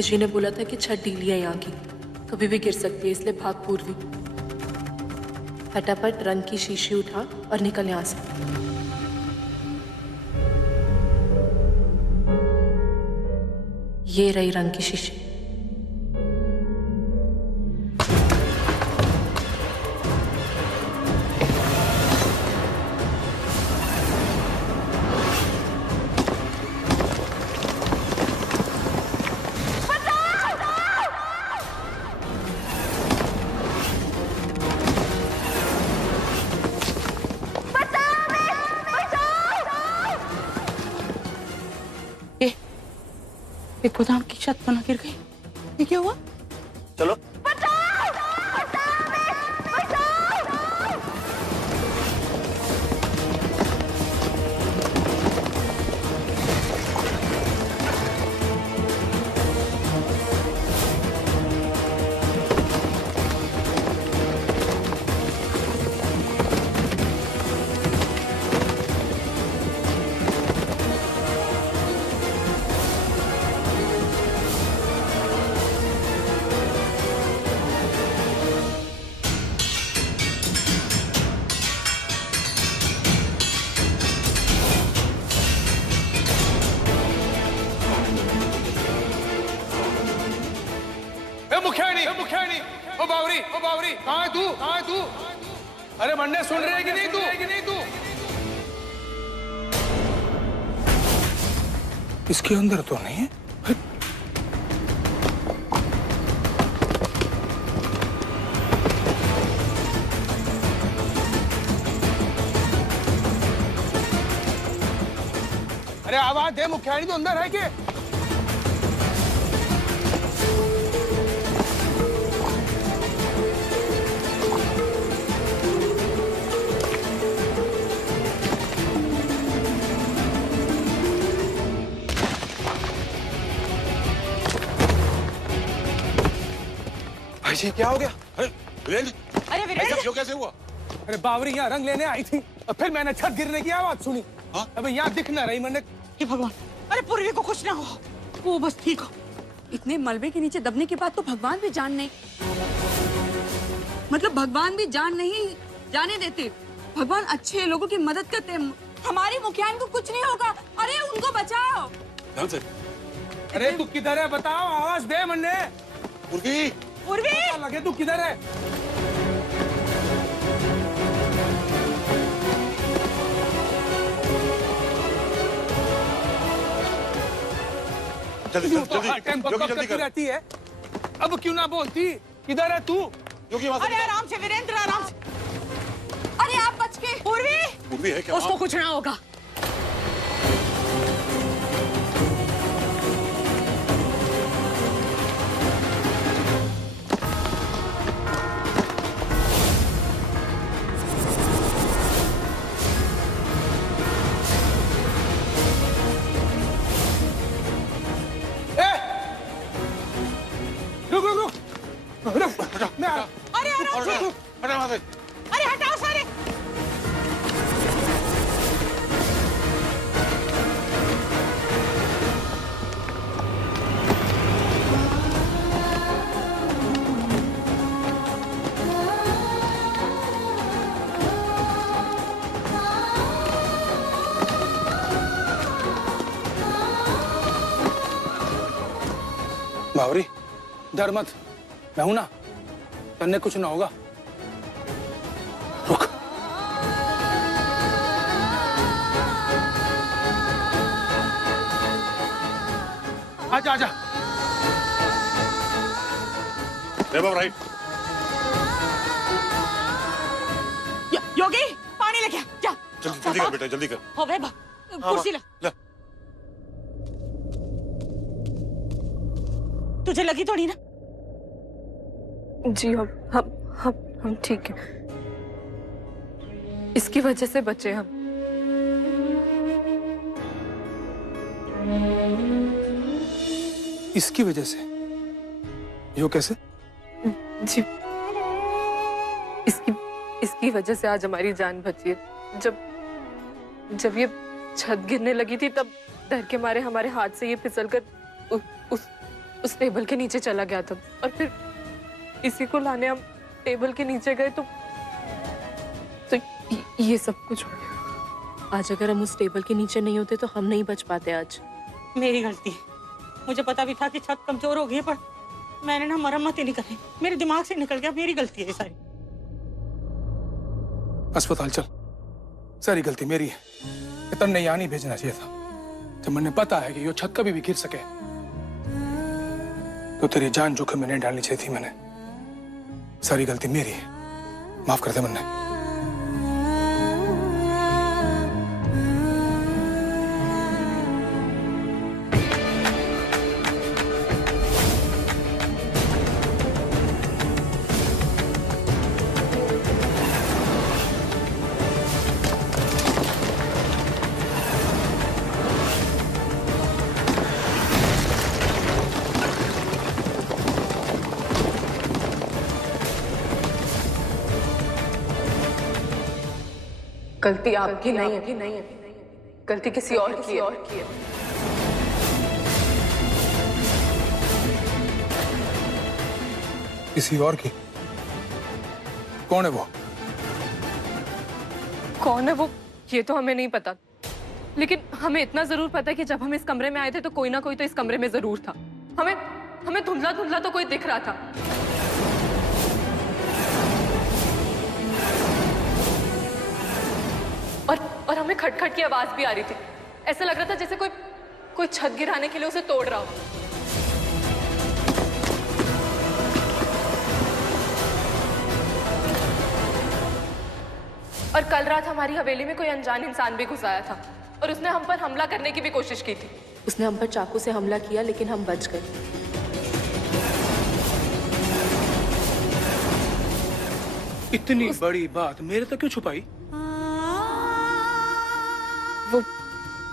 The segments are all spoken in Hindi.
ऋषि ने बोला था कि छत ढीली है यहाँ की, कभी भी गिर सकती है, इसलिए भाग पूर्वी। फटाफट रंग की शीशी उठा और निकल यहाँ से। ये रही रंग की शीशी। एक गोदाम की छत बना गिर गई। ये क्या हुआ? चलो। ओ बावरी, कहाँ है तू? अरे मन्ने सुन रहे है कि नहीं तू? इसके अंदर तो नहीं है। अरे आवाज दे, मुखियाणी तो अंदर है क्या? भाई क्या हो गया? अरे वीरेंद्र, जो कैसे हुआ? अरे बावरी यहाँ रंग लेने आई थी और फिर मैंने छत गिरने की आवाज सुनी। अबे यहाँ दिख ना रही मैंने। हे भगवान, अरे पूर्वी को कुछ ना हो, वो बस ठीक हो। इतने मलबे के नीचे दबने के बाद तो भगवान भी जान नहीं, मतलब भगवान भी जान नहीं जाने देते। भगवान अच्छे लोगों की मदद करते हैं। हमारी मुखियान को कुछ नहीं होगा। अरे उनको बचाओ। ध्यान से। अरे तू किधर है बताओ, आवाज दे मन्ने। पूर्वी, पता लगे तू किधर है। जल्दी कर। रहती है, अब क्यों ना बोलती? किधर है तू? अरे आराम से वीरेंद्र, आराम से। अरे आप बच के। पूर्वी है क्या? उसको कुछ ना होगा। रुक, मैं आ रहा। अरे आराम से। हटा वहां से। अरे हटाओ सारे। बावरी, डर मत, मैं हूं ना, तन्ने कुछ ना होगा। रुक। आजा। राइट। योगी, पानी लेके आ, जा। जल्दी कर बेटा, जल्दी कर। हो वैभव, कुर्सी ला। तुझे लगी थोड़ी ना? जी हम ठीक है। इसकी वजह से बचे हम। इसकी वजह से? यो कैसे? जी, इसकी वजह से आज हमारी जान बची है। जब ये छत गिरने लगी थी तब डर के मारे हमारे हाथ से ये फिसल कर उस टेबल के नीचे चला गया था और फिर इसी को लाने हम टेबल के नीचे गए तो ये सब कुछ हो गया। आज अगर हम उस टेबल के नीचे नहीं होते तो हम नहीं बच पाते आज। मेरी गलती है। मुझे पता भी था कि छत कमजोर हो गई है, पर मैंने ना मरम्मत ही नहीं करी। मेरे दिमाग से निकल गया। मेरी गलती है सारी। अस्पताल चल, सारी गलती मेरी है। इतना यहाँ नहीं भेजना चाहिए था। जब मैंने पता है कि ये छत कभी भी गिर सके तो तेरी जान जोखिम में नहीं डालनी चाहिए थी। मैंने सारी गलती मेरी है, माफ कर दे मन्ने। गलती आपकी नहीं है, गलती किसी और की है। किसी और की? कौन है वो? कौन है वो ये तो हमें नहीं पता, लेकिन हमें इतना जरूर पता है कि जब हम इस कमरे में आए थे तो कोई ना कोई तो इस कमरे में जरूर था। हमें धुंधला धुंधला तो कोई दिख रहा था। और हमें खटखट की आवाज भी आ रही थी। ऐसा लग रहा था जैसे कोई छत गिराने के लिए उसे तोड़ रहा हो। और कल रात हमारी हवेली में कोई अनजान इंसान भी घुस आया था और उसने हम पर हमला करने की भी कोशिश की थी। उसने हम पर चाकू से हमला किया लेकिन हम बच गए। इतनी बड़ी बात मेरे तक क्यों छुपाई? वो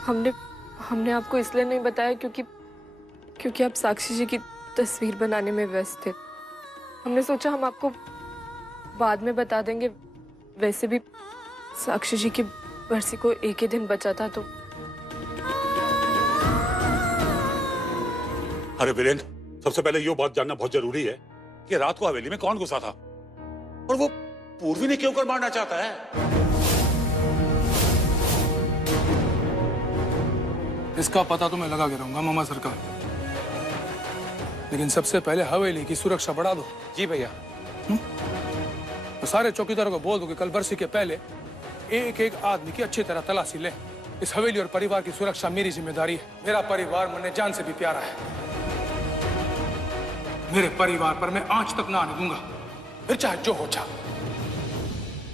हमने आपको इसलिए नहीं बताया क्योंकि आप साक्षी जी की तस्वीर बनाने में व्यस्त थे। हमने सोचा हम आपको बाद में बता देंगे। वैसे भी साक्षी जी की बरसी को एक ही दिन बचा था तो। अरे वीरेंद्र, सबसे पहले ये बात जानना बहुत जरूरी है कि रात को हवेली में कौन घुसा था और वो पूर्वी ने क्यों कर मारना चाहता है। इसका पता तो मैं लगा के रहूंगा मामा सरकार, लेकिन सबसे पहले हवेली की सुरक्षा बढ़ा दो। जी भैया। तो सारे चौकीदारों को बोल दो कि कल बरसी के पहले एक एक आदमी की अच्छी तरह तलाशी ले। इस हवेली और परिवार की सुरक्षा मेरी जिम्मेदारी है। मेरा परिवार मुझे जान से भी प्यारा है। मेरे परिवार पर मैं आंच तक ना आने दूंगा, फिर चाहे जो हो चाहे।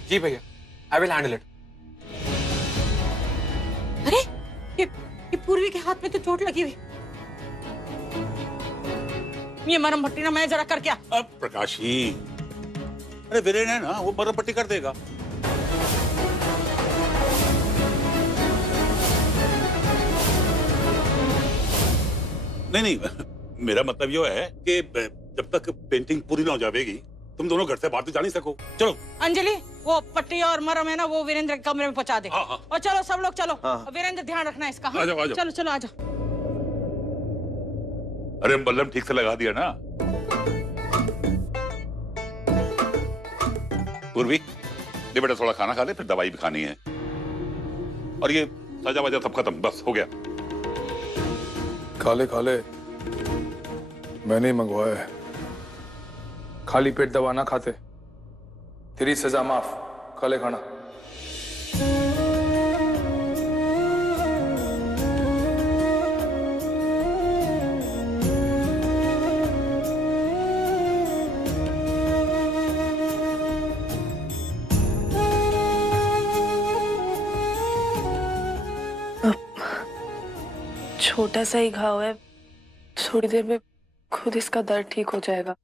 जी भैया, आई विल हैंडल इट। अरे ये पूर्वी के हाथ में तो चोट लगी हुई। ये मरम पट्टी ना मैं जरा कर क्या। अब प्रकाशी, अरे वीरेंद्र है ना, वो मरम पट्टी कर देगा। नहीं, मेरा मतलब ये है कि जब तक पेंटिंग पूरी ना हो जाएगी तुम दोनों घर से बाहर तो जा नहीं सको। चलो अंजलि, वो पट्टी और मरम है ना वो वीरेंद्र के कमरे में पहुंचा दे। हाँ, हाँ। और चलो सब लोग चलो। हाँ। वीरेंद्र ध्यान रखना इसका। हाँ? आ जाओ, आ जाओ। चलो चलो आ जाओ। अरे बल्लम ठीक से लगा दिया ना। पूर्वी, ले बेटा थोड़ा खाना खा ले, फिर दवाई भी खानी है। और ये सजा वजा सब खत्म, बस हो गया। खाले मैंने ही मंगवाया है। खाली पेट दवा ना खाते, तेरी सजा माफ। खाले खाना। छोटा सा ही घाव है, थोड़ी देर में खुद इसका दर्द ठीक हो जाएगा।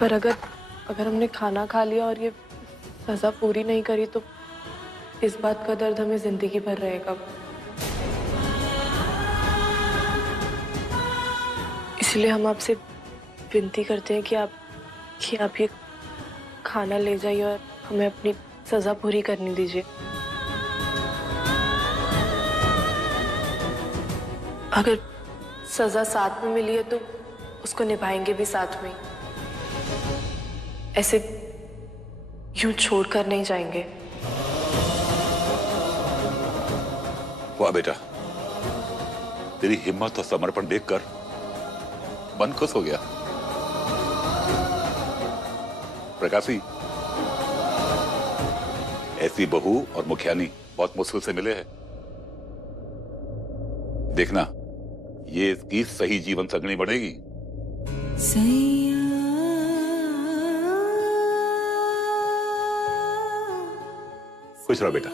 पर अगर हमने खाना खा लिया और ये सजा पूरी नहीं करी तो इस बात का दर्द हमें जिंदगी भर रहेगा। इसलिए हम आपसे विनती करते हैं कि आप ये खाना ले जाइए और हमें अपनी सजा पूरी करने दीजिए। अगर सजा साथ में मिली है तो उसको निभाएंगे भी साथ में। ऐसे यूं छोड़कर नहीं जाएंगे। वाह बेटा, तेरी हिम्मत और समर्पण देखकर मन खुश हो गया। प्रकाशी, ऐसी बहू और मुखियानी बहुत मुश्किल से मिले हैं। देखना, ये इसकी सही जीवन संगनी बनेगी। खुश रहो बेटा।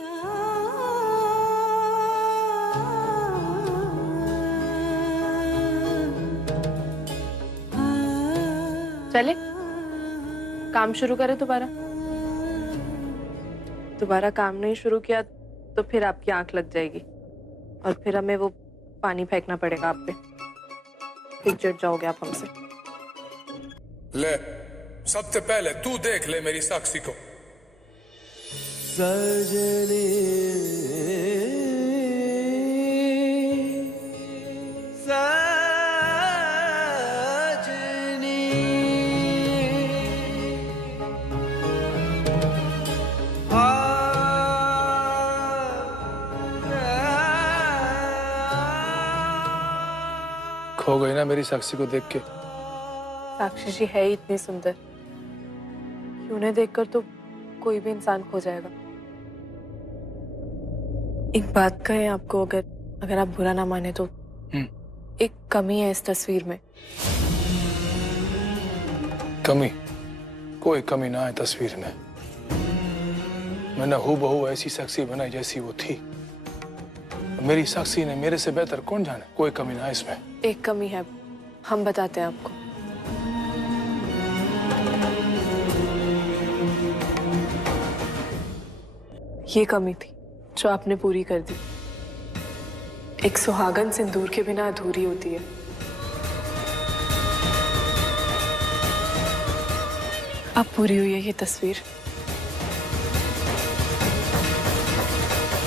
चले काम शुरू करें। दोबारा काम नहीं शुरू किया तो फिर आपकी आंख लग जाएगी और फिर हमें वो पानी फेंकना पड़ेगा आप पे। फिर चिढ़ जाओगे आप हमसे। ले, सबसे पहले तू देख ले मेरी साक्षी को। खो गई ना मेरी साक्षी को देख के। साक्षी जी है ही इतनी सुंदर कि उन्हें देखकर तो कोई भी इंसान खो जाएगा। एक बात कहें आपको, अगर आप बुरा ना माने तो एक कमी है इस तस्वीर में। कमी? कोई कमी ना है तस्वीर में। मैंने हूबहू ऐसी साक्षी बनाई जैसी वो थी। मेरी साक्षी ने मेरे से बेहतर कौन जाने। कोई कमी ना है इसमें। एक कमी है, हम बताते हैं आपको। ये कमी थी जो आपने पूरी कर दी। एक सुहागन सिंदूर के बिना अधूरी होती है। अब पूरी हुई है ये तस्वीर।